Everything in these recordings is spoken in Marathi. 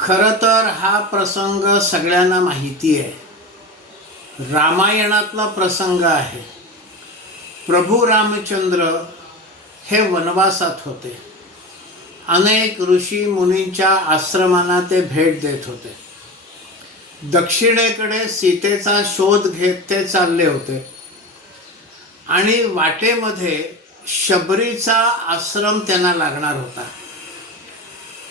खरं तर हा प्रसंग सगळ्यांना माहिती आहे. रामायणातला प्रसंग आहे. प्रभू रामचंद्र हे वनवासात होते. अनेक ऋषी मुनींच्या आश्रमांना ते भेट देत होते. दक्षिणेकडे सीतेचा शोध घेत ते चालले होते आणि वाटेमध्ये शबरीचा आश्रम त्यांना लागणार होता.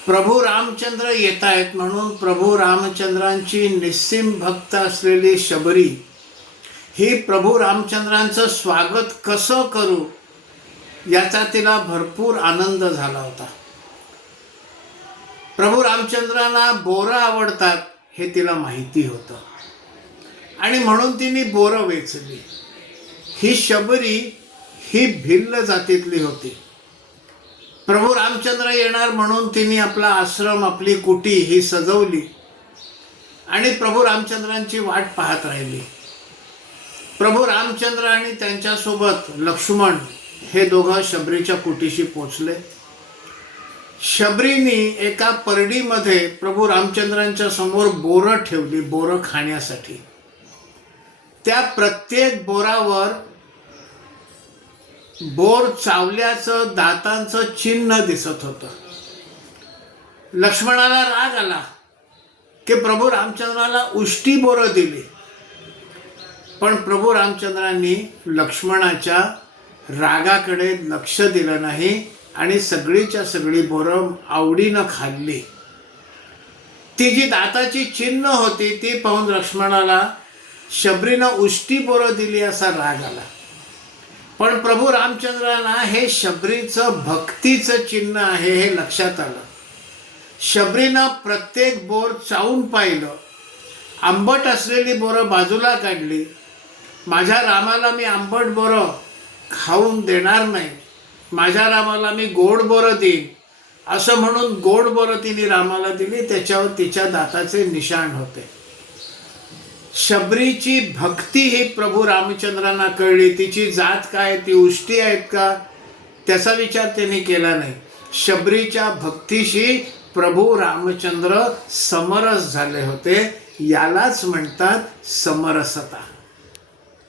प्रभू रामचंद्र येत आहेत म्हणून प्रभू रामचंद्रांची निस्सीम भक्त असलेली शबरी ही प्रभू रामचंद्रांचं स्वागत कसं करू याचा तिला भरपूर आनंद झाला होता. प्रभू रामचंद्रांना बोरं आवडतात हे तिला माहिती होतं आणि म्हणून तिने बोरं वेचली. ही शबरी ही भिल्ल जातीतली होती. प्रभू रामचंद्र येणार म्हणून तिने आपला आश्रम, आपली कुटी ही सजवली आणि प्रभू रामचंद्रांची वाट पाहत राहिली. प्रभू रामचंद्र आणि त्यांच्यासोबत लक्ष्मण हे दोघं शबरीच्या कुटीशी पोचले. शबरीने एका परडीमध्ये प्रभू रामचंद्रांच्या समोर बोरं ठेवली, बोरं खाण्यासाठी. त्या प्रत्येक बोरावर बोर चावल्याचं दातांचं चिन्ह दिसत होतं. लक्ष्मणाला राग आला की प्रभू रामचंद्राला उष्टी बोरं दिली, पण प्रभू रामचंद्रांनी लक्ष्मणाच्या रागाकडे लक्ष दिलं नाही आणि सगळीच्या सगळी बोरं आवडीनं खाल्ली. ती जी दाताची चिन्ह होती ती पाहून लक्ष्मणाला शबरीनं उष्टी बोरं दिली असा राग आला. पण प्रभू रामचंद्रांना हे शबरीचं भक्तीचं चिन्ह आहे हे लक्षात आलं. शबरीनं प्रत्येक बोर चावून पाहिलं. आंबट असलेली बोरं बाजूला काढली. माझ्या रामाला मी आंबट बोरं खाऊन देणार नाही, माझ्या रामाला मी गोड बोरं देईन असं म्हणून गोड बोरं तिने रामाला दिली. त्याच्यावर तिच्या दाताचे निशाण होते. शबरीची भक्ती ही प्रभू रामचंद्रांना कळली. तिची जात काय, ती उष्टी आहेत का त्याचा विचार त्यांनी केला नाही. शबरीच्या भक्तीशी प्रभू रामचंद्र समरस झाले होते. यालाच म्हणतात समरसता.